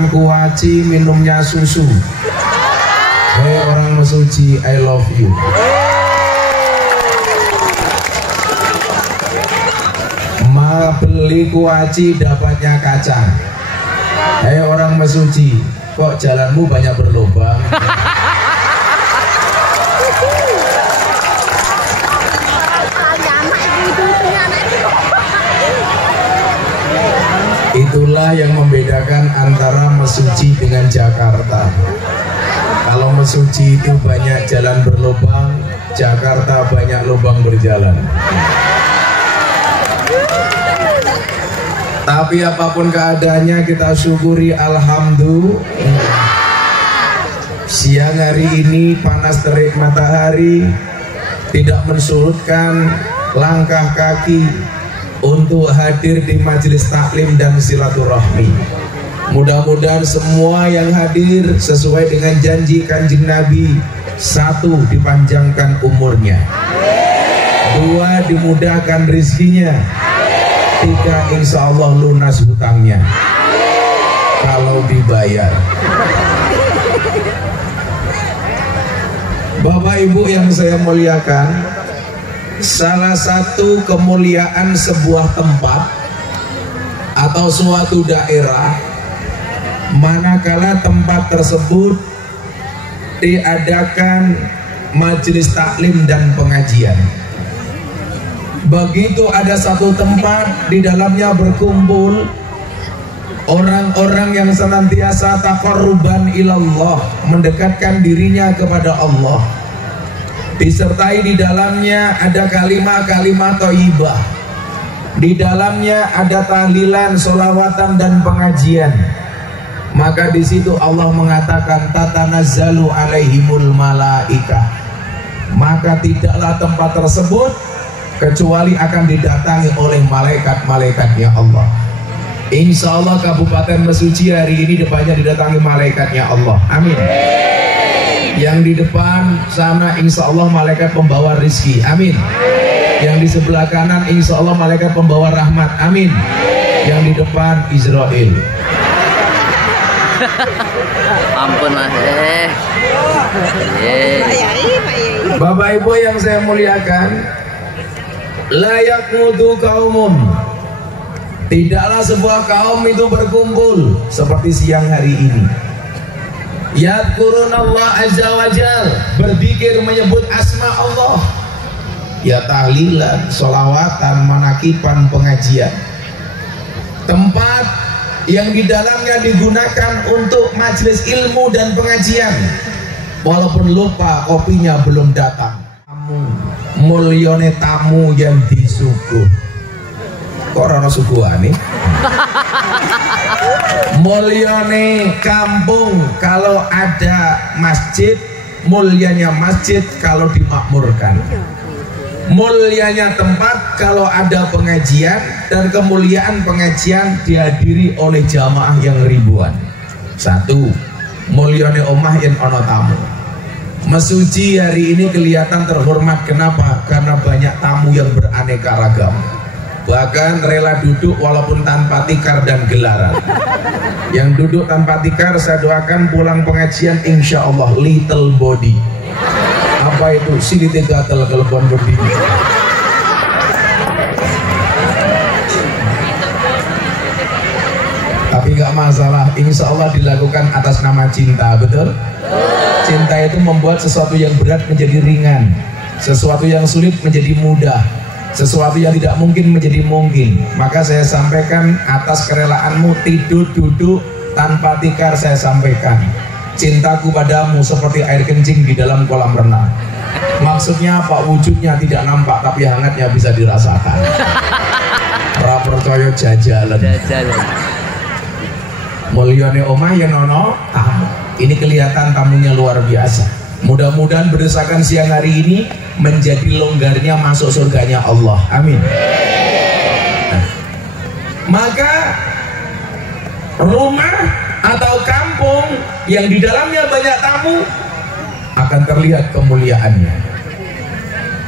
makan kuaci, minumnya susu. Hei orang Mesuji, I love you. Beli kuaci dapatnya kacang. Hei orang Mesuji, kok jalanmu banyak berlubang? Itulah yang membedakan antara Mesuji dengan Jakarta. Kalau Mesuji itu banyak jalan berlubang, Jakarta banyak lubang berjalan. Tapi apapun keadaannya kita syukuri, alhamdulillah. Siang hari ini panas terik matahari tidak mensurutkan langkah kaki untuk hadir di majelis taklim dan silaturahmi. Mudah-mudahan semua yang hadir sesuai dengan janji Kanjeng Nabi. 1, dipanjangkan umurnya. 2, dimudahkan rizkinya. 3, insya Allah lunas hutangnya kalau dibayar. Bapak Ibu yang saya muliakan, salah satu kemuliaan sebuah tempat atau suatu daerah manakala tempat tersebut diadakan majelis taklim dan pengajian. Begitu ada satu tempat di dalamnya berkumpul orang-orang yang senantiasa taqarruban ilallah, mendekatkan dirinya kepada Allah. Disertai di dalamnya ada kalimat-kalimat thayyibah. Di dalamnya ada tahlilan, sholawatan dan pengajian. Maka di situ Allah mengatakan tatanazzalu alaihimul malaikah. Maka tidaklah tempat tersebut kecuali akan didatangi oleh malaikat-malaikatnya Allah. Insya Allah Kabupaten Mesuji hari ini depannya didatangi malaikatnya Allah. Amin. Yang di depan sana insya Allah malaikat pembawa rizki. Amin. Yang di sebelah kanan insya Allah malaikat pembawa rahmat. Amin. Yang di depan Israel. Ampun mas. Bapak Ibu yang saya muliakan, layak mutu kaumun, tidaklah sebuah kaum itu berkumpul seperti siang hari ini. Yadkurunallah azza wajal, berzikir menyebut asma Allah. Ya tahlilan, sholawatan, manakipan, pengajian. Tempat yang di dalamnya digunakan untuk majelis ilmu dan pengajian. Walaupun lupa kopinya belum datang. Mulyone tamu yang disuguh. Kok rana suguhan nih? Mulyane kampung kalau ada masjid, mulyanya masjid kalau dimakmurkan. Mulianya tempat kalau ada pengajian, dan kemuliaan pengajian dihadiri oleh jamaah yang ribuan. 1, mulyane omah yen ana tamu. Mesuji hari ini kelihatan terhormat. Kenapa? Karena banyak tamu yang beraneka ragam. Bahkan rela duduk walaupun tanpa tikar dan gelaran. Yang duduk tanpa tikar saya doakan pulang pengajian insya Allah little body. Apa itu? Silite gatel kelebon berdiri. Tapi nggak masalah, insya Allah dilakukan atas nama cinta, betul? Cinta itu membuat sesuatu yang berat menjadi ringan, sesuatu yang sulit menjadi mudah, sesuatu yang tidak mungkin menjadi mungkin. Maka saya sampaikan atas kerelaanmu tidur duduk tanpa tikar, saya sampaikan cintaku padamu seperti air kencing di dalam kolam renang. Maksudnya apa? Wujudnya tidak nampak tapi hangatnya bisa dirasakan. Pra percaya jajalan. Mulyane omah yen ana tamu. Ini kelihatan tamunya luar biasa. Mudah-mudahan berdasarkan siang hari ini menjadi longgarnya masuk surganya Allah. Amin. Nah, maka rumah atau kampung yang di dalamnya banyak tamu akan terlihat kemuliaannya.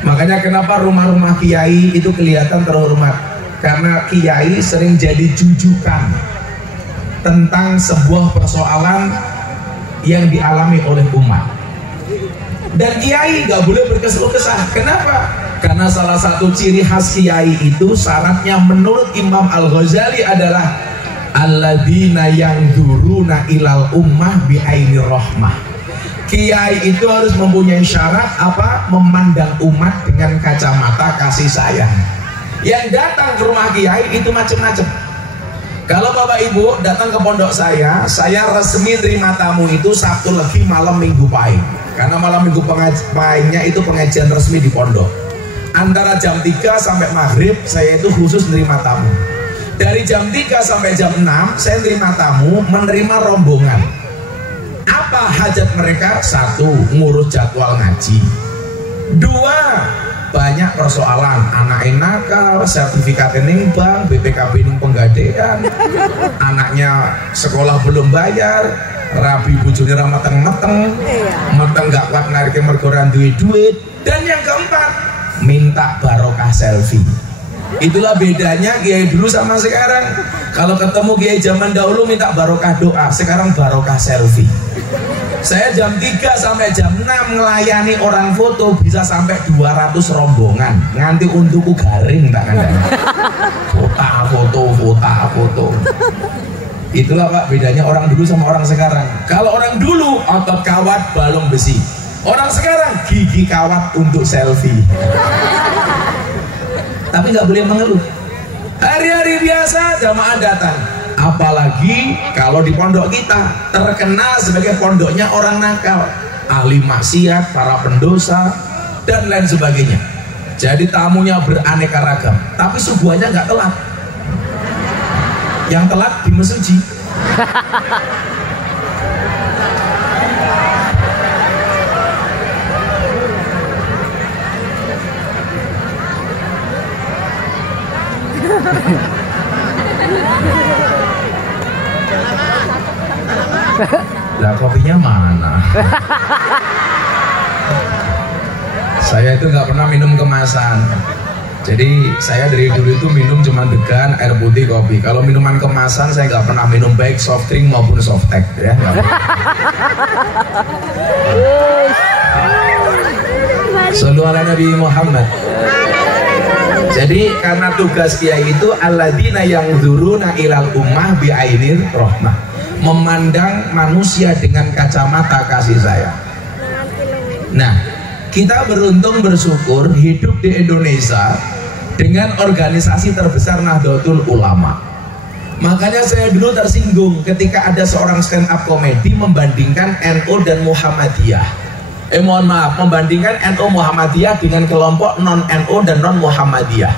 Makanya kenapa rumah-rumah kiai itu kelihatan terhormat, karena kiai sering jadi jujukan. tentang sebuah persoalan yang dialami oleh umat. Dan kiai gak boleh berkeluh kesah. Kenapa? Karena salah satu ciri khas kiai itu syaratnya menurut Imam Al-Ghazali adalah alladzina yanzuruna ilal ummah bi'aini rahmah. Kiai itu harus mempunyai syarat apa? Memandang umat dengan kacamata kasih sayang. Yang datang ke rumah kiai itu macam-macam. Kalau Bapak Ibu datang ke pondok saya resmi terima tamu itu Sabtu Legi malam Minggu Pahing. Karena malam Minggu Pahingnya itu pengajian resmi di pondok. Antara jam 3 sampai maghrib saya itu khusus nerima tamu. Dari jam 3 sampai jam 6 saya nerima tamu, menerima rombongan. Apa hajat mereka? 1. Ngurus jadwal ngaji. 2. Banyak persoalan, anak nakal, sertifikat ning bank, BPKB ning penggadean, anaknya sekolah belum bayar, rabi bujune ra meteng-meteng, meteng gak kuat narike mergo ra duwe duit. Dan yang keempat, minta barokah selfie. Itulah bedanya kiai dulu sama sekarang. Kalau ketemu kiai zaman dahulu minta barokah doa, sekarang barokah selfie. Saya jam 3 sampai jam 6 melayani orang foto bisa sampai 200 rombongan. Nganti untukku garing tak kandang. Foto. Itulah Pak bedanya orang dulu sama orang sekarang. Kalau orang dulu otot kawat balung besi. Orang sekarang gigi kawat untuk selfie. Tapi nggak boleh mengeluh. Hari-hari biasa jamaah datang. Apalagi kalau di pondok kita terkenal sebagai pondoknya orang nakal, ahli maksiat, para pendosa, dan lain sebagainya. Jadi tamunya beraneka ragam, tapi suguhannya nggak telat. Yang telat di mesuji. Lah kopinya mana? Saya itu nggak pernah minum kemasan. Jadi saya dari dulu itu minum cuma degan, air putih, kopi. Kalau minuman kemasan saya nggak pernah minum, baik soft drink maupun soft tech ya. Sallu ala Nabi Muhammad. Jadi karena tugas kiai itu alladzina yanzuruna ilal ummah bi'ainir rahmah, memandang manusia dengan kacamata kasih sayang. Nah, kita beruntung bersyukur hidup di Indonesia dengan organisasi terbesar Nahdlatul Ulama. Makanya saya dulu tersinggung ketika ada seorang stand up komedi membandingkan NU dan Muhammadiyah. Mohon maaf, membandingkan NU Muhammadiyah dengan kelompok non-NU dan non-Muhammadiyah.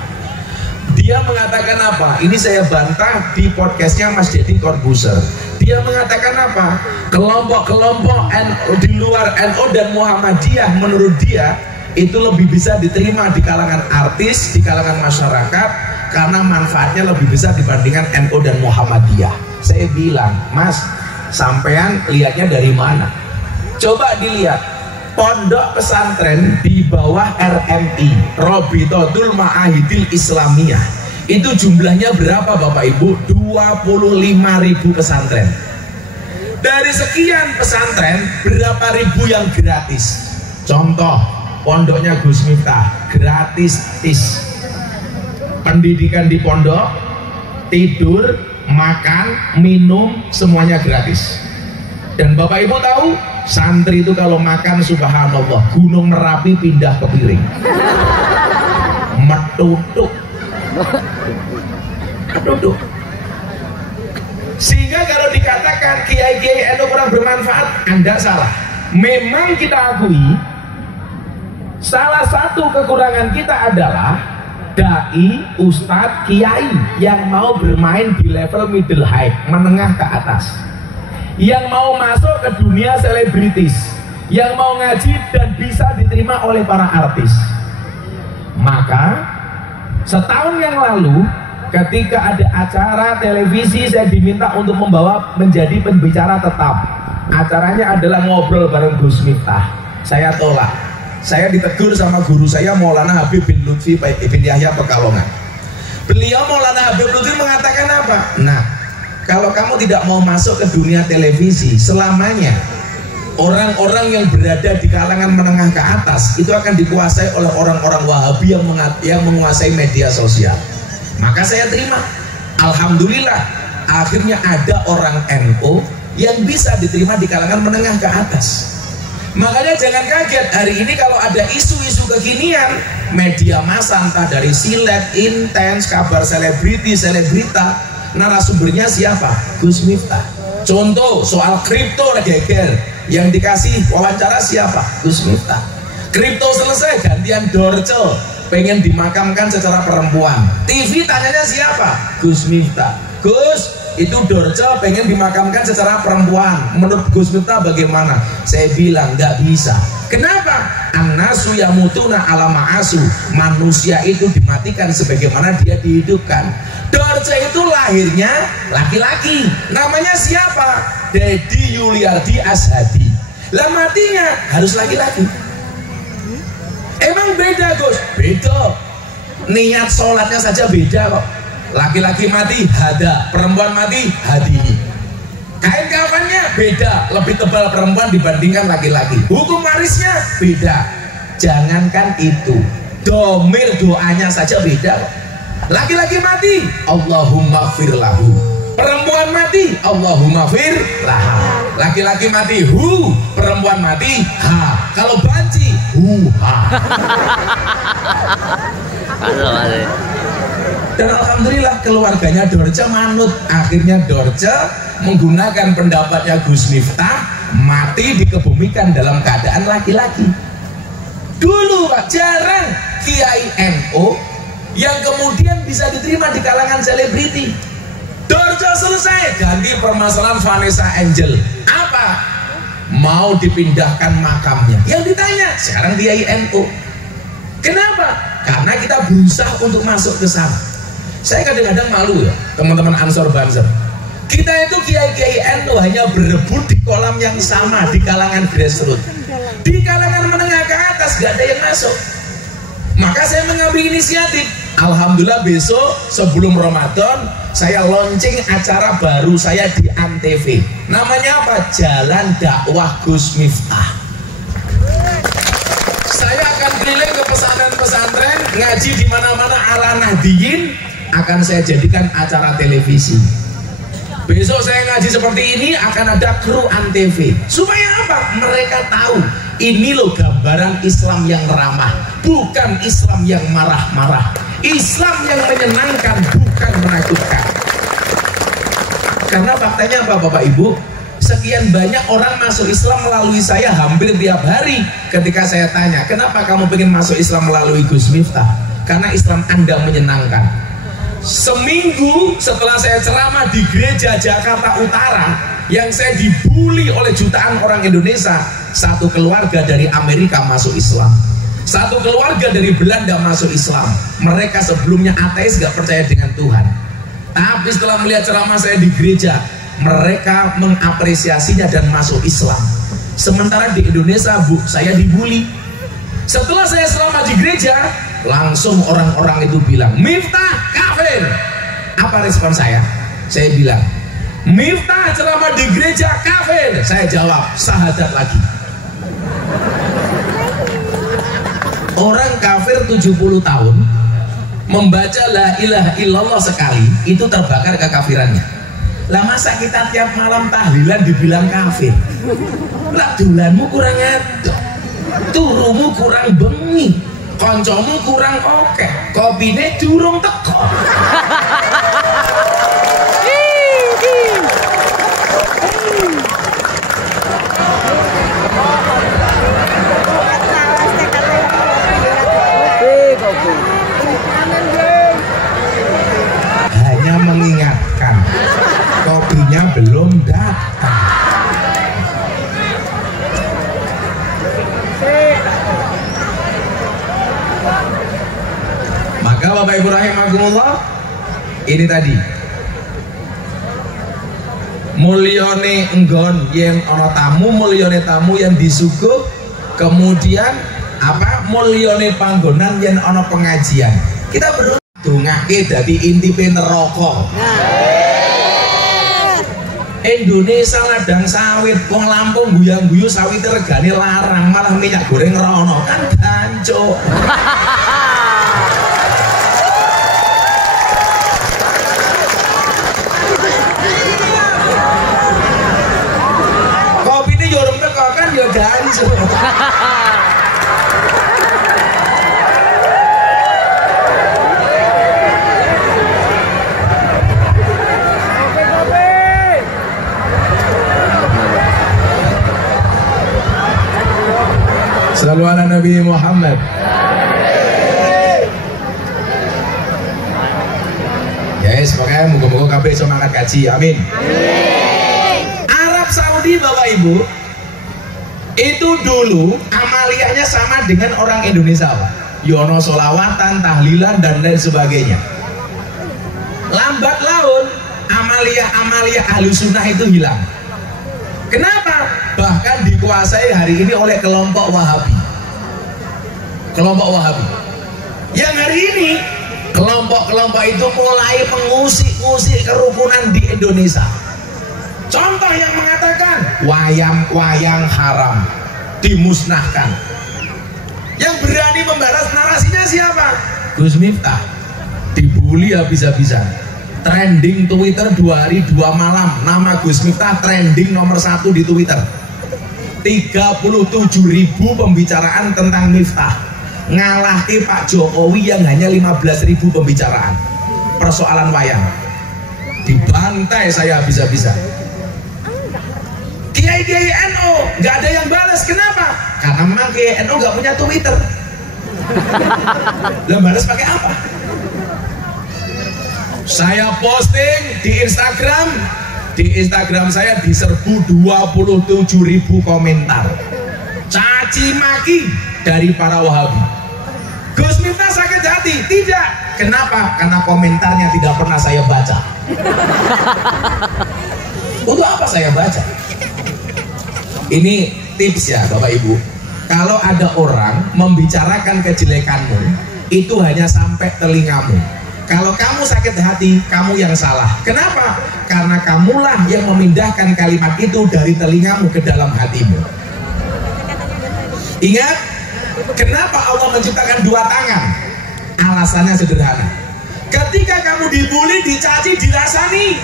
Dia mengatakan apa? Ini saya bantah di podcastnya Mas Deddy Corbuzier. Dia mengatakan apa? Kelompok-kelompok di luar NU dan Muhammadiyah menurut dia itu lebih bisa diterima di kalangan artis, di kalangan masyarakat, karena manfaatnya lebih besar dibandingkan NU dan Muhammadiyah. Saya bilang, Mas, sampean lihatnya dari mana? Coba dilihat. Pondok pesantren di bawah RMI, Robitotul Ma'ahidil Islamiyah, itu jumlahnya berapa Bapak Ibu? 25.000 pesantren. Dari sekian pesantren, berapa ribu yang gratis? Contoh, pondoknya Gus Miftah, gratis tis. Pendidikan di pondok, tidur, makan, minum, semuanya gratis. Dan Bapak Ibu tahu, santri itu kalau makan subhanallah, Gunung Merapi pindah ke piring. Metutuk. Sehingga kalau dikatakan kiai-kiai NU kurang bermanfaat, Anda salah. Memang kita akui salah satu kekurangan kita adalah dai, ustadz, kiai yang mau bermain di level middle high, menengah ke atas, yang mau masuk ke dunia selebritis, yang mau ngaji dan bisa diterima oleh para artis. Maka setahun yang lalu ketika ada acara televisi, saya diminta untuk membawa menjadi pembicara tetap. Acaranya adalah ngobrol bareng Gus Miftah. Saya tolak. Saya ditegur sama guru saya Maulana Habib bin Lutfi bin Yahya Pekalongan. Beliau Maulana Habib Lutfi mengatakan apa? Nah, kalau kamu tidak mau masuk ke dunia televisi selamanya, orang-orang yang berada di kalangan menengah ke atas itu akan dikuasai oleh orang-orang Wahabi yang menguasai media sosial. Maka saya terima, alhamdulillah akhirnya ada orang NU yang bisa diterima di kalangan menengah ke atas. Makanya jangan kaget hari ini kalau ada isu-isu kekinian, media massa entah dari Silet, Intens, Kabar Selebriti, Selebrita, narasumbernya siapa? Gus Miftah. Contoh soal kripto geger, yang dikasih wawancara siapa? Gus Miftah. Kripto selesai gantian Dorce, pengen dimakamkan secara perempuan. TV tanyanya siapa? Gus Miftah. Gus, itu Dorce pengen dimakamkan secara perempuan, menurut Gus Miftah bagaimana? Saya bilang nggak bisa. Kenapa? An-nasu yamutuna ala ma'asu, manusia itu dimatikan sebagaimana dia dihidupkan. Dorce itu lahirnya laki-laki, namanya siapa? Dedi Yuliardi Ashadi. Lah matinya harus laki-laki. Emang beda Gus? Beda. Niat sholatnya saja beda kok. Laki-laki mati hada, perempuan mati hadi. Kain kafannya beda, lebih tebal perempuan dibandingkan laki-laki. Hukum warisnya beda. Jangankan itu, domir doanya saja beda. Laki-laki mati, Allahumma fir lahu. Perempuan mati, Allahumma fir laha. Laki-laki mati hu, perempuan mati ha. Kalau banci hu ha. Dan alhamdulillah keluarganya Dorce manut. Akhirnya Dorce menggunakan pendapatnya Gus Miftah, mati dikebumikan dalam keadaan laki-laki. Dulu Pak, jarang Kiai NU yang kemudian bisa diterima di kalangan selebriti. Dorce selesai, ganti permasalahan Vanessa Angel. Apa? Mau dipindahkan makamnya. Yang ditanya sekarang Kiai NU. Kenapa? Karena kita berusaha untuk masuk ke sana. Saya kadang-kadang malu ya, teman-teman Ansor Banser. Kita itu kiai-kiai NU hanya berebut di kolam yang sama di kalangan grassroots. Di kalangan menengah ke atas gak ada yang masuk. Maka saya mengambil inisiatif. Alhamdulillah besok sebelum Ramadan saya launching acara baru saya di Antv. Namanya apa? Jalan Dakwah Gus Miftah. Saya akan keliling ke pesantren-pesantren, ngaji di mana-mana ala Nahdiyin, akan saya jadikan acara televisi. Besok saya ngaji seperti ini akan ada kru Antv. Supaya apa? Mereka tahu ini loh gambaran Islam yang ramah, bukan Islam yang marah-marah. Islam yang menyenangkan, bukan menakutkan. Karena faktanya apa Bapak Ibu? Sekian banyak orang masuk Islam melalui saya hampir tiap hari. Ketika saya tanya, kenapa kamu pengen masuk Islam melalui Gus Miftah? Karena Islam Anda menyenangkan. Seminggu setelah saya ceramah di gereja Jakarta Utara, yang saya dibully oleh jutaan orang Indonesia, satu keluarga dari Amerika masuk Islam, satu keluarga dari Belanda masuk Islam. Mereka sebelumnya ateis, gak percaya dengan Tuhan, tapi setelah melihat ceramah saya di gereja, mereka mengapresiasinya dan masuk Islam. Sementara di Indonesia saya dibully. Setelah saya ceramah di gereja, langsung orang-orang itu bilang Miftah kafir. Apa respon saya? Saya bilang Miftah ceramah di gereja kafir. Saya jawab syahadat lagi. Orang kafir 70 tahun membaca la ilaha illallah sekali itu terbakar kekafirannya. Lah masa kita tiap malam tahlilan dibilang kafir? Lah dulanmu kurang edok, turumu kurang bengi, koncomu kurang oke, kopine durung teko. Hanya mengingatkan, kopinya belum datang. Maka Bapak Ibu rahimakumullah, ini tadi mulyane enggon yang ana tamu, mulyane tamu yang disuguh, kemudian apa mulyane panggonan yang ana pengajian. Kita berdongake dadi intipe neraka. Indonesia ladang sawit, wong Lampung guyang-guyu sawit regane larang, malah minyak goreng rono kan gancuk. Kopi ini jorong teko kan ya gancuk. Sallu ala Nabi Muhammad. Yes, pokoknya moga-moga kabeh iso mangkat kaji. Amin. Arab Saudi Bapak Ibu itu dulu amaliyahnya sama dengan orang Indonesia, Pak. Yono solawatan, tahlilan dan lain sebagainya. Lambat laun amaliyah ahlu sunnah itu hilang. Kenapa? Bahkan dikuasai hari ini oleh kelompok Wahabi. Kelompok Wahabi. Yang hari ini kelompok-kelompok itu mulai mengusik-usik kerukunan di Indonesia. Contoh yang mengatakan wayang haram, dimusnahkan. Yang berani membalas narasinya siapa? Gus Miftah. Dibully habis-habisan. Trending Twitter 2 hari 2 malam, nama Gus Miftah trending nomor 1 di Twitter. 37.000 pembicaraan tentang Miftah, ngalahke Pak Jokowi yang hanya 15.000 pembicaraan. Persoalan wayang dibantai saya habis-habisan. Kiai NU nggak ada yang balas. Kenapa? Karena memang Kiai NU nggak punya Twitter. Lah balas pakai apa? Saya posting di Instagram saya diserbu 27.000 komentar caci maki dari para Wahabi. Gus Miftah sakit hati? Tidak. Kenapa? Karena komentarnya tidak pernah saya baca. Untuk apa saya baca? Ini tips ya Bapak Ibu. Kalau ada orang membicarakan kejelekanmu, itu hanya sampai telingamu. Kalau kamu sakit hati, kamu yang salah. Kenapa? Karena kamulah yang memindahkan kalimat itu dari telingamu ke dalam hatimu. Ingat, kenapa Allah menciptakan 2 tangan? Alasannya sederhana. Ketika kamu dibully, dicaci, dirasani,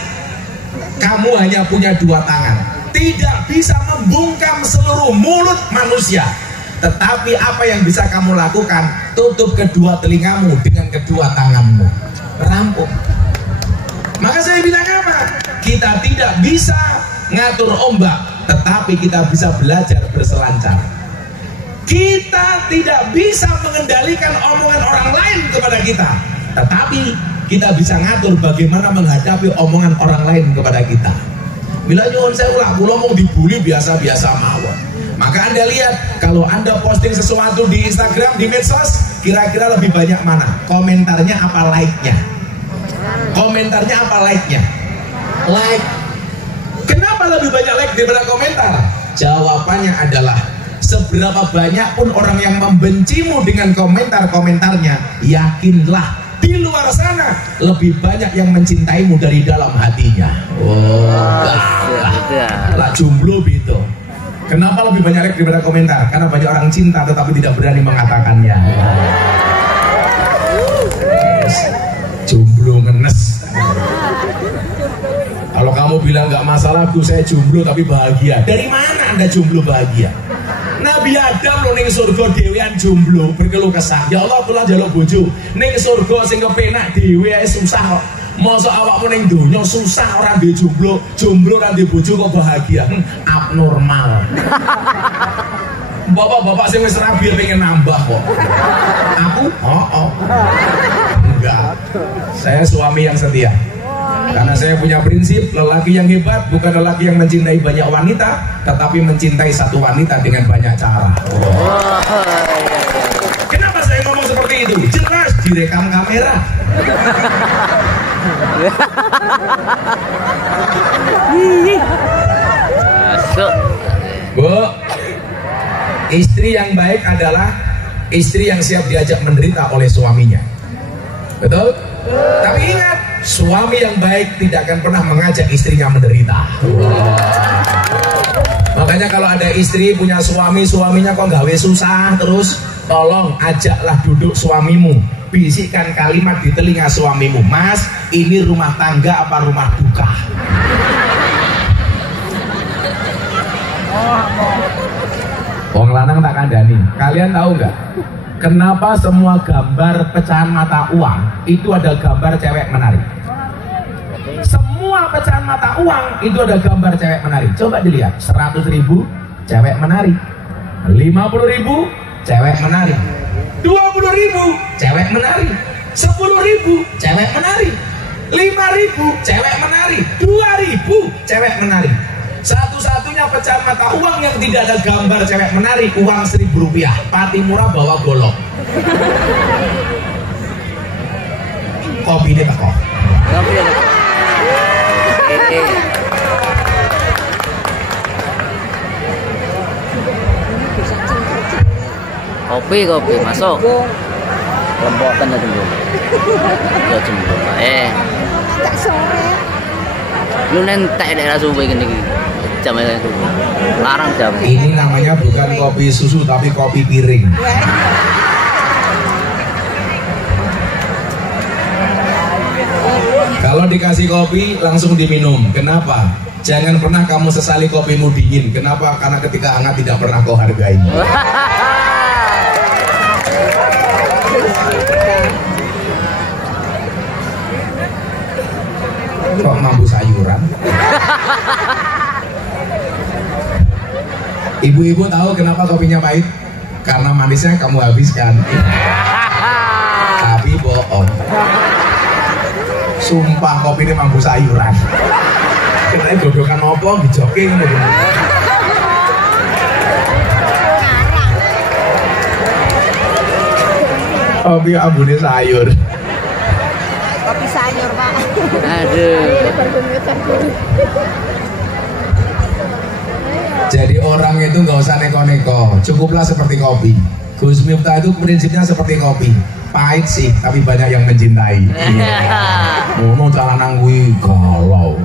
kamu hanya punya 2 tangan. Tidak bisa membungkam seluruh mulut manusia. Tetapi apa yang bisa kamu lakukan? Tutup kedua telingamu dengan kedua tanganmu. Rampung. Maka saya bilang apa? Kita tidak bisa ngatur ombak, tetapi kita bisa belajar berselancar. Kita tidak bisa mengendalikan omongan orang lain kepada kita, tetapi kita bisa ngatur bagaimana menghadapi omongan orang lain kepada kita. Bila nyuwun saya ulah, kula mau dibully biasa-biasa mawon. Maka Anda lihat, kalau Anda posting sesuatu di Instagram, di medsos, kira-kira lebih banyak mana? Komentarnya apa like-nya? Komentarnya apa like-nya? Like. Kenapa lebih banyak like daripada komentar? Jawabannya adalah, seberapa banyak pun orang yang membencimu dengan komentar-komentarnya, yakinlah di luar sana lebih banyak yang mencintaimu dari dalam hatinya. Lah jomblo gitu. Kenapa lebih banyak like daripada komentar? Karena banyak orang cinta tetapi tidak berani mengatakannya. Jomblo ngenes. Kalau kamu bilang nggak masalah, saya jomblo tapi bahagia. Dari mana Anda jomblo bahagia? Nabi Adam lo ning surga dewean jomblo berkeluh kesah. Ya Allah kula njaluk bojo. Ning surga sing kepenak dhewe ae susah kok. Mosok awakmu ning donya susah ora duwe jomblo, jomblo ora duwe bojo kok bahagia. Abnormal. Bapak-bapak sing wis rabi pengen nambah kok. Aku? Enggak. Saya suami yang setia. Karena saya punya prinsip, lelaki yang hebat bukan lelaki yang mencintai banyak wanita, tetapi mencintai satu wanita dengan banyak cara. Kenapa saya ngomong seperti itu? Jelas direkam kamera. Bu, istri yang baik adalah istri yang siap diajak menderita oleh suaminya. Betul? Tapi ingat, suami yang baik tidak akan pernah mengajak istrinya menderita. Makanya kalau ada istri punya suami, suaminya kok gawe susah terus, tolong ajaklah duduk suamimu, bisikkan kalimat di telinga suamimu, Mas, ini rumah tangga apa rumah duka? Wong lanang tak kandani. Kalian tahu nggak? Kenapa semua gambar pecahan mata uang itu ada gambar cewek menari? Semua pecahan mata uang itu ada gambar cewek menari. Coba dilihat, 100.000 cewek menari, 50.000 cewek menari, 20.000 cewek menari, 10.000 cewek menari, 5.000 cewek menari, 2.000 cewek menari. Satu-satunya pecahan mata uang yang tidak ada gambar cewek menari, uang Rp1.000. Patimura bawa golok. Kopi ini teko. Kopi masuk. Lembokan aja dulu. Ya jempol. Tak sore. Lu nentek daerah subuh gini. Jamnya itu larang jam. Ini namanya bukan kopi susu tapi kopi piring. Kalau dikasih kopi langsung diminum. Kenapa? Jangan pernah kamu sesali kopimu dingin. Kenapa? Karena ketika hangat tidak pernah kau hargai. Kok mampu sayuran? Ibu-ibu tahu kenapa kopinya pahit? Karena manisnya kamu habiskan. Tapi bohong. Sumpah kopi ini mampu sayuran. Kira godokan apa? Dijoking. Kopi ambune sayur. Kopi sayur, Pak. Aduh. Jadi orang itu nggak usah neko-neko, cukuplah seperti kopi. Gus Miftah itu prinsipnya seperti kopi, pahit sih, tapi banyak yang mencintai. Mau cara nangui galau,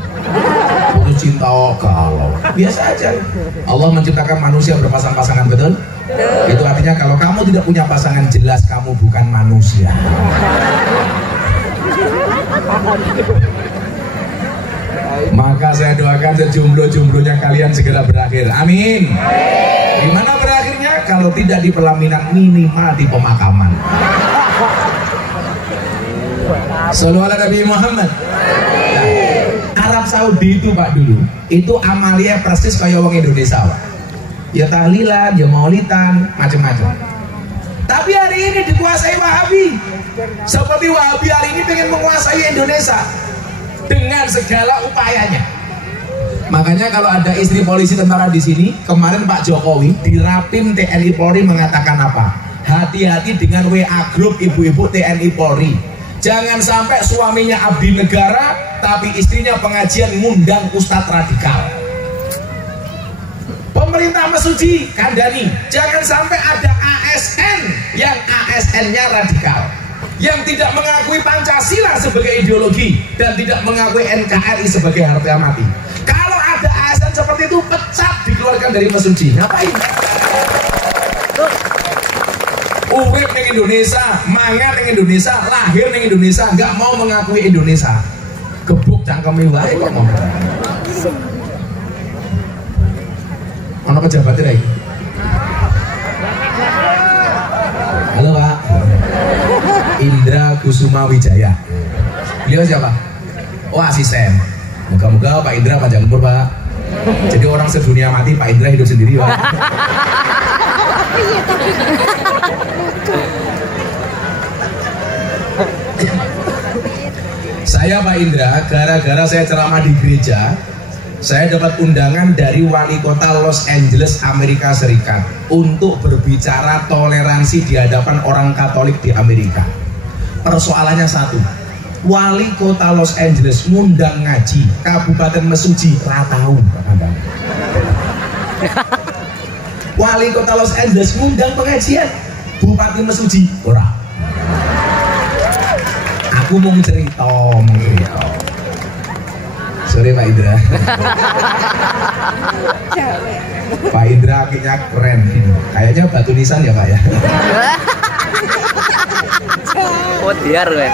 putus cinta galau, biasa aja. Allah menciptakan manusia berpasang-pasangan, betul? Itu artinya kalau kamu tidak punya pasangan, jelas kamu bukan manusia. Maka saya doakan sejumlah-jumlahnya kalian segera berakhir. Amin. Gimana berakhirnya? Kalau tidak di pelaminan, minimal di pemakaman. Sallallahu ala Nabi Muhammad. Arab Saudi itu Pak dulu, itu amalia persis kayak orang Indonesia Pak. Ya tahlilan, ya maulidan, macam-macam. Tapi hari ini dikuasai Wahabi. Seperti Wahabi hari ini pengen menguasai Indonesia dengan segala upayanya. Makanya kalau ada istri polisi tentara di sini, kemarin Pak Jokowi di Rapim TNI Polri mengatakan apa? Hati-hati dengan WA grup ibu-ibu TNI Polri. Jangan sampai suaminya abdi negara, tapi istrinya pengajian ngundang ustadz radikal. Pemerintah mesuji kandani, jangan sampai ada ASN yang ASN-nya radikal, yang tidak mengakui Pancasila sebagai ideologi dan tidak mengakui NKRI sebagai harga mati. Kalau ada ASN seperti itu, pecat, dikeluarkan dari mesuji. Ngapain? Urip ning Indonesia, mangan ning Indonesia, lahir ning Indonesia, nggak mau mengakui Indonesia. Gebuk cangkeme wae kok ngomong. Ono pejabatnya lagi. Halo Pak. Indra Kusuma Wijaya. Beliau siapa? Oh asisten. Moga-moga Pak Indra panjang umur Pak. Jadi orang sedunia mati, Pak Indra hidup sendiri Pak. Saya Pak Indra, gara-gara saya ceramah di gereja, saya dapat undangan dari wali kota Los Angeles, Amerika Serikat untuk berbicara toleransi di hadapan orang Katolik di Amerika. Persoalannya satu, wali kota Los Angeles ngundang ngaji Kabupaten Mesuji ratau. Wali kota Los Angeles ngundang pengajian Bupati Mesuji ora. Aku mau cerita. Sorry Pak Indra. Pak Indra akhirnya keren. Kayaknya batu nisan ya Pak ya. Oh biar weh.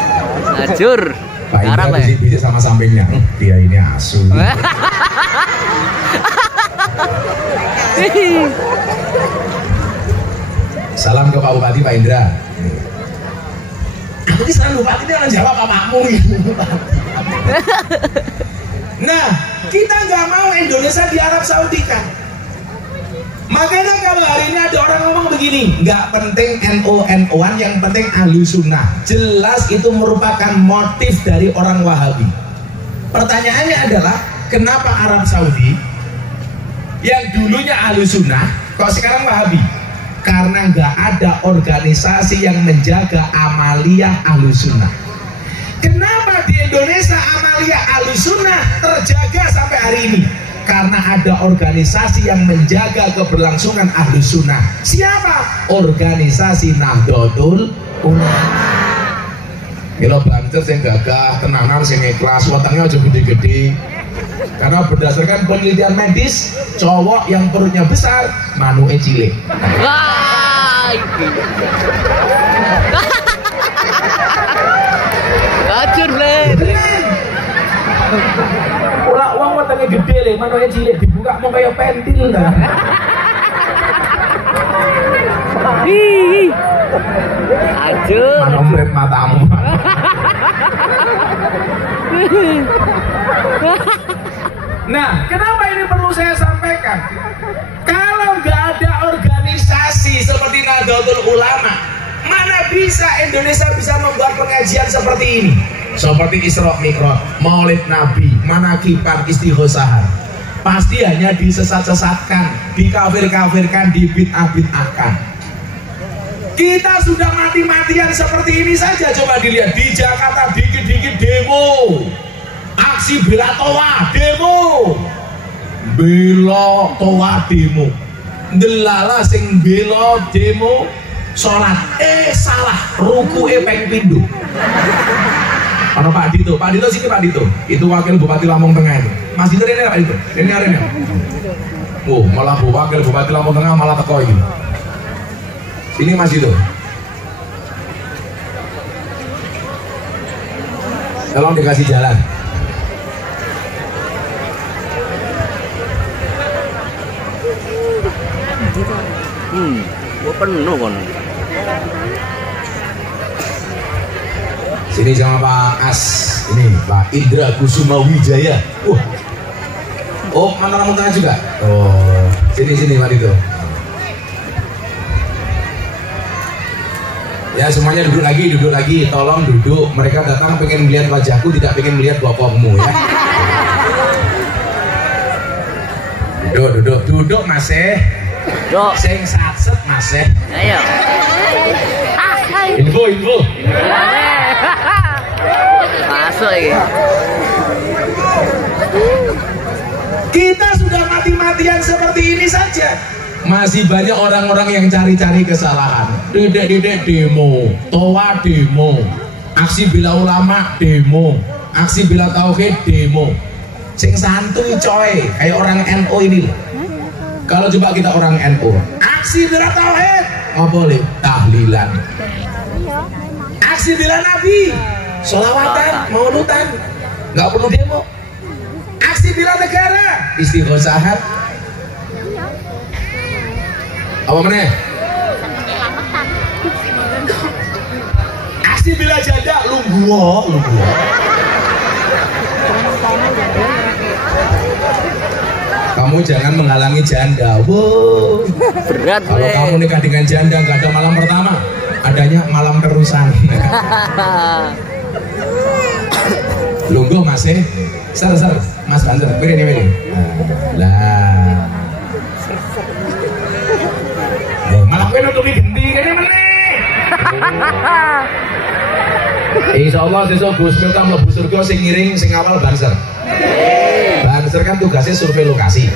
Ngajur. Pak Indra bisik-bisik sama sampingnya. Dia ini asu. Salam ke Pak Bupati Pak Indra. Aku ini selalu Bupati ini orang jawab bapakmu gitu. Nah, kita nggak mau Indonesia di Arab Saudi kan. Makanya kalau hari ini ada orang ngomong begini, nggak penting NO-NO-an, yang penting Ahlussunnah. Jelas itu merupakan motif dari orang Wahabi. Pertanyaannya adalah, kenapa Arab Saudi yang dulunya Ahlussunnah kok sekarang Wahabi? Karena nggak ada organisasi yang menjaga amaliyah Ahlussunnah. Kenapa di Indonesia amaliyah Ahlussunnah terjaga sampai hari ini? Karena ada organisasi yang menjaga keberlangsungan Ahlussunnah. Siapa? Organisasi Nahdlatul Ulama. Mila banter sing gagah, tenanan sing ikhlas, wetenge aja gede-gede. Karena berdasarkan penelitian medis, cowok yang perutnya besar, manuke cilik. Wah, iki. Gacur le. Ora uang wetenge gede le, manuke cilik dibuka mau kayak pentil lah. Hi. Gacur. Manompret matamu. Nah, kenapa ini perlu saya sampaikan? Kalau nggak ada organisasi seperti Nahdlatul Ulama, mana bisa Indonesia bisa membuat pengajian seperti ini? Seperti Isra Mi'raj, Maulid Nabi, Manaqiban, Istighosahan. Pasti hanya disesat-sesatkan, dikafir-kafirkan, dibid'ah-bid'ahkan. Kita sudah mati-matian seperti ini saja. Coba dilihat di Jakarta, dikit-dikit demo, aksi bela toa demo, bela toa demo, delala sing bela demo sholat salah rukuke ping pindho. Ono Pak Dito sini Pak Dito, itu wakil Bupati Lampung Tengah itu. Mas Dito ini Pak Dito, ini arene. Oh, malah wakil Bupati Lampung Tengah malah teko iki. Sini Mas Dito. Tolong dikasih jalan. Gua penuh kan. Sini sama Pak As, ini Pak Indra Kusuma Wijaya. Oh, mana Lampung Tengah juga? Oh, sini Pak Dito. Ya semuanya duduk lagi, tolong duduk. Mereka datang pengen melihat wajahku, tidak pengen melihat bokongmu ya. Duduk Mas. Dok. Sing satset Mas. Ayo. Info. Masuk ini. Kita sudah mati-matian seperti ini saja. Masih banyak orang-orang yang cari-cari kesalahan. Dedek demo, toa demo, aksi bela ulama demo, aksi bela tauhid demo. Sing santuy coy, kayak orang NU ini. Kalau coba kita orang NU, aksi bela tauhid, nggak boleh tahlilan. Aksi bela Nabi, sholawatan, maulidan, nggak perlu demo. Aksi bela negara, istighosahan. Apa meneh? Aksi bela janda lungguo. Kamu jangan menghalangi janda. Wow. Berat. Kalau kamu nikah dengan janda nggak ada malam pertama, adanya malam terusan. Lungguh Mas ser Mas Banser, ini. Lah. Malah kowe nutupi genti kene meneh. Insyaallah sesuk Gus Miftah mlebu surga sing ngiring sing awal Banser. Banser kan tugasnya survei lokasi.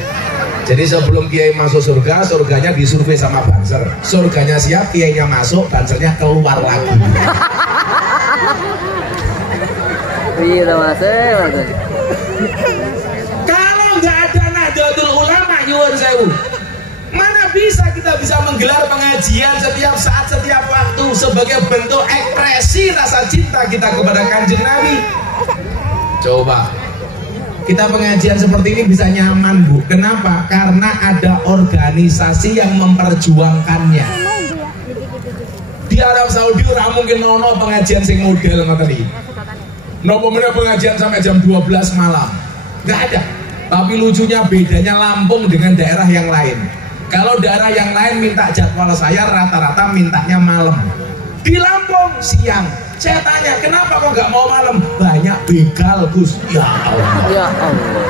Jadi sebelum kiai masuk surga, surganya disurvei sama Banser. Surganya siap, kiainya masuk, Bansernya keluar lagi. Iya Mas. Kalau nggak ada Nahdlatul Ulama nyuwun sewu, mana bisa kita bisa menggelar pengajian setiap saat, setiap waktu sebagai bentuk ekspresi rasa cinta kita kepada Kanjeng Nabi? Coba kita pengajian seperti ini bisa nyaman, Bu. Kenapa? Karena ada organisasi yang memperjuangkannya. Di Arab Saudi ora mungkin ono pengajian sing model ngoten iki. Nopo meneh pengajian sampai jam 12 malam. Nggak ada. Tapi lucunya bedanya Lampung dengan daerah yang lain. Kalau daerah yang lain minta jadwal saya rata-rata mintanya malam. Di Lampung siang. Saya tanya, kenapa kok nggak mau malam? Banyak begal, Gus. Ya Allah. Ya Allah.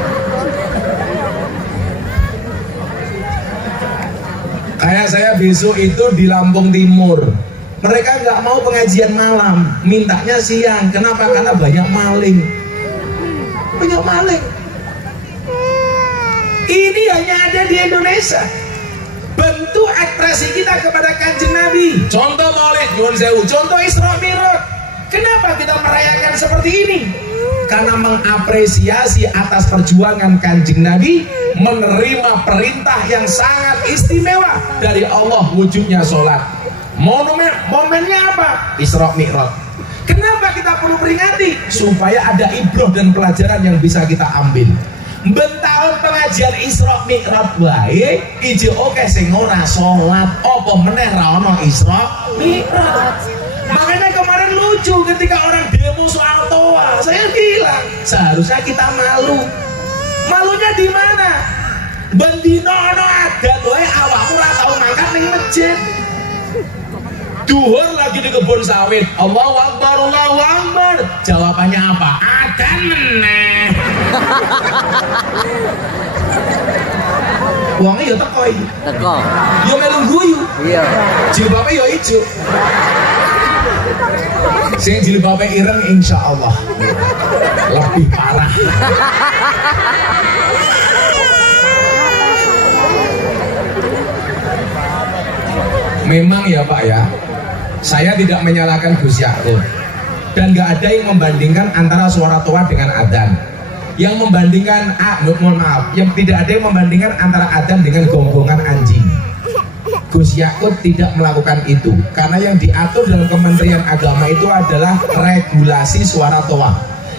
Kayak saya besok itu di Lampung Timur. Mereka nggak mau pengajian malam, mintanya siang. Kenapa? Karena banyak maling. Banyak maling. Ini hanya ada di Indonesia. Bentuk ekspresi kita kepada Kanjeng Nabi. Contoh Maulid, nyuwun sewu. Contoh Isra Mi'raj. Kenapa kita merayakan seperti ini? Karena mengapresiasi atas perjuangan Kanjeng Nabi, menerima perintah yang sangat istimewa dari Allah, wujudnya sholat. Momennya apa? Isra Mi'raj. Kenapa kita perlu peringati? Supaya ada ibrah dan pelajaran yang bisa kita ambil. Bentahun pengajian Isra Mi'raj wae ijo oke sing ora salat apa meneh ra ono Isra Mi'raj. Makanya kemarin lucu ketika orang demo soal toa, saya bilang seharusnya kita malu. Malunya di mana? Bendino ono adat wae awakmu ora tau mangkat ning masjid. Duhur lagi di kebun sawit, Allahu Akbar, Allahu Akbar. Jawabannya apa? Adan meneh. Wongnya ya teko iki. Teko. Ya melu guyu. Iya. Jilbabe ya ijo. Sing jilbabe ireng insyaallah lebih parah. Memang ya Pak ya, saya tidak menyalahkan Gus Yakub, dan nggak ada yang membandingkan antara suara toa dengan adzan. Yang membandingkan, mohon maaf, yang tidak ada yang membandingkan antara adzan dengan gonggongan anjing. Gus Yakub tidak melakukan itu, karena yang diatur dalam Kementerian Agama itu adalah regulasi suara toa.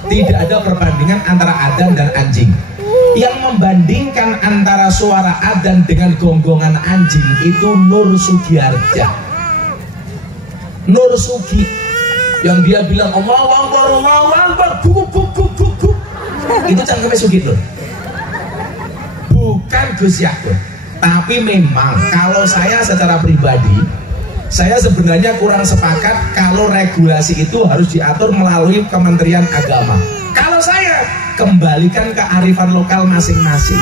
Tidak ada perbandingan antara adzan dan anjing. Yang membandingkan antara suara adzan dengan gonggongan anjing itu Nur Sugiharja. Nur Sugi yang dia bilang Allahu Akbar, Allahu Akbar, guguk guguk guguk. Itu cangkeme Sugi Nur. Bukan Gus Yakub. Tapi memang kalau saya secara pribadi, saya sebenarnya kurang sepakat kalau regulasi itu harus diatur melalui Kementerian Agama. Kalau saya kembalikan kearifan lokal masing-masing.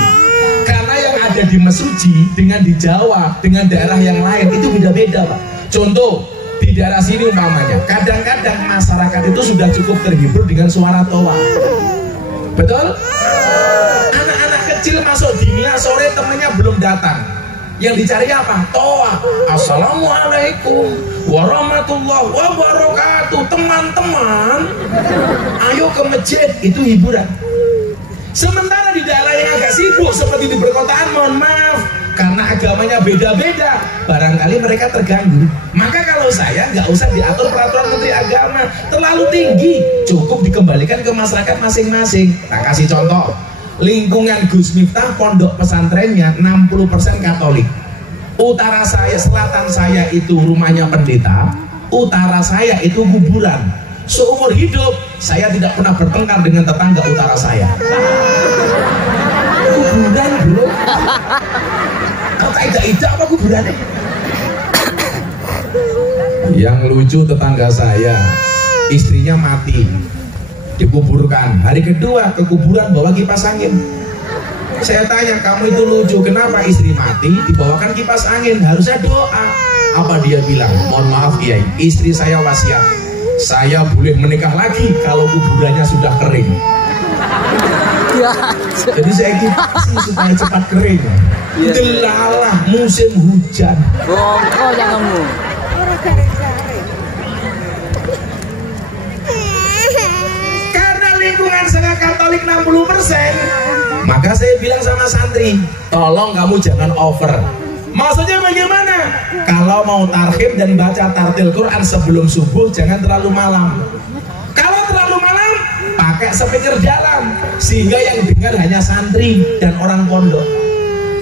Karena yang ada di Mesuji dengan di Jawa dengan daerah yang lain itu beda-beda Pak. Contoh di daerah sini umpamanya, kadang-kadang masyarakat itu sudah cukup terhibur dengan suara toa. Betul? Anak-anak kecil masuk dinia sore temennya belum datang. Yang dicari apa? Toa. Assalamualaikum warahmatullahi wabarakatuh. Teman-teman, ayo ke masjid. Itu hiburan. Sementara di daerah yang agak sibuk seperti di perkotaan, mohon maaf, karena agamanya beda-beda, barangkali mereka terganggu. Maka kalau saya nggak usah diatur peraturan Menteri Agama terlalu tinggi, cukup dikembalikan ke masyarakat masing-masing. Nah, kasih contoh. Lingkungan Gus Miftah pondok pesantrennya 60% Katolik. Utara saya, selatan saya itu rumahnya pendeta, utara saya itu kuburan. Seumur hidup saya tidak pernah bertengkar dengan tetangga utara saya. Kuburan bro. Tidak apa kuburannya? Yang lucu tetangga saya, istrinya mati, dikuburkan. Hari kedua ke kuburan bawa kipas angin. Saya tanya, kamu itu lucu, kenapa istri mati dibawakan kipas angin? Harusnya doa. Apa dia bilang? Mohon maaf Kiai, istri saya wasiat, saya boleh menikah lagi kalau kuburannya sudah kering. Jadi saya kipasin supaya cepat kering. Delalah musim hujan. Bongko janganmu. dengan sangat Katolik 60%. Maka saya bilang sama santri, tolong kamu jangan over. Maksudnya bagaimana? Kalau mau tarhim dan baca tartil Quran sebelum subuh jangan terlalu malam. Kalau terlalu malam, pakai speaker dalam sehingga yang dengar hanya santri dan orang pondok.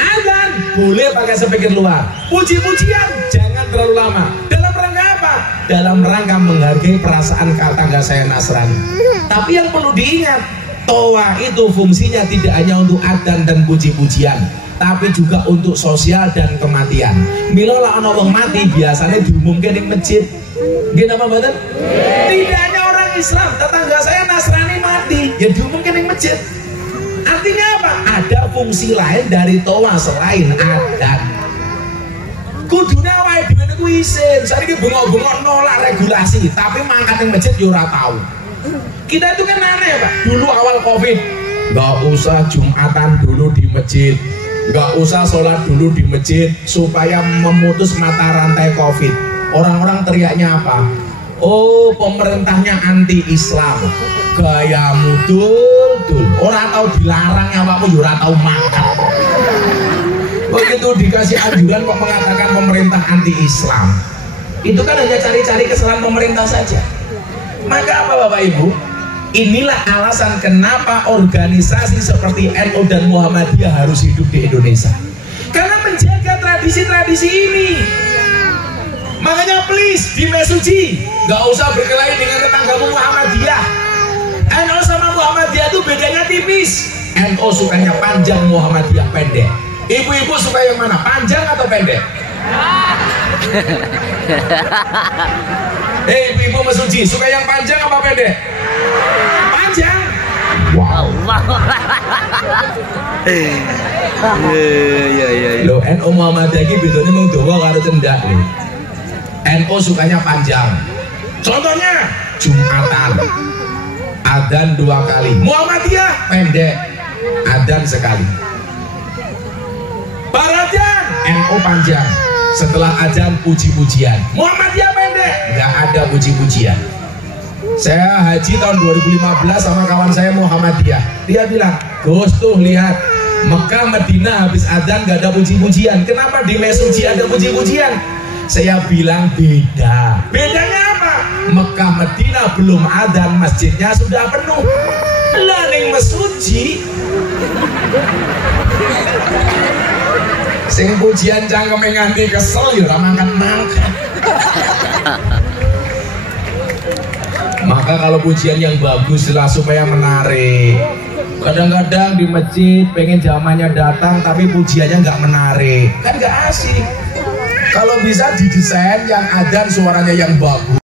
Adzan boleh pakai speaker luar. Puji-pujian jangan terlalu lama. Dalam rangka apa? Dalam rangka menghargai perasaan tetangga saya Nasrani. Tapi yang perlu diingat, toa itu fungsinya tidak hanya untuk adzan dan puji-pujian, tapi juga untuk sosial dan kematian. Mila lah ana wong mati biasanya diumumkan di masjid. Nggih napa mboten? Tidak hanya orang Islam, tetangga saya Nasrani mati, ya diumumkan di masjid. Artinya apa? Ada fungsi lain dari toa selain adzan. Kudune awake dhewe niku isin, saiki bengok-bengok nolak regulasi, tapi mangkat ning masjid yo ora tau. Kita itu kan aneh Pak, dulu awal Covid nggak usah Jumatan dulu di masjid, nggak usah sholat dulu di masjid supaya memutus mata rantai Covid. Orang-orang teriaknya apa? Oh, pemerintahnya anti Islam, gayamu dul, orang tahu dilarang awakmu ora tahu makan. Begitu dikasih anjuran kok mengatakan pemerintah anti Islam, itu kan hanya cari-cari kesalahan pemerintah saja. Maka apa Bapak Ibu? Inilah alasan kenapa organisasi seperti NU dan Muhammadiyah harus hidup di Indonesia. Karena menjaga tradisi-tradisi ini. Makanya please di Mesuji nggak usah berkelahi dengan tetanggamu Muhammadiyah. NU sama Muhammadiyah itu bedanya tipis. NU sukanya panjang, Muhammadiyah pendek. Ibu-ibu suka yang mana? Panjang atau pendek? Ibu-ibu Mesuji suka yang panjang apa pendek? Panjang. Wow. Iya. Loh, NU Muhammadiyah iki bedane mung dawa karo cendak lho. NU sukanya panjang. Contohnya Jumatan adzan 2 kali. Muhammadiyah pendek, adzan sekali. Baradian NU panjang, setelah adzan puji-pujian. Muhammadiyah pendek, nggak ada puji-pujian. Saya haji tahun 2015 sama kawan saya Muhammadiyah. Dia bilang, Gus tuh lihat Mekah Madinah habis adzan nggak ada puji-pujian. Kenapa di Mesuji ada puji-pujian? Saya bilang beda. Bedanya apa? Mekah Madinah belum adzan, masjidnya sudah penuh. Lah ning Mesuji sing pujian cangkeme nganti kesel ya ora mangkat-mangkat. Maka kalau pujian yang bagus lah supaya menarik. Kadang-kadang di masjid pengen jamaahnya datang tapi pujiannya nggak menarik, kan nggak asik. Kalau bisa didesain yang adzan suaranya yang bagus.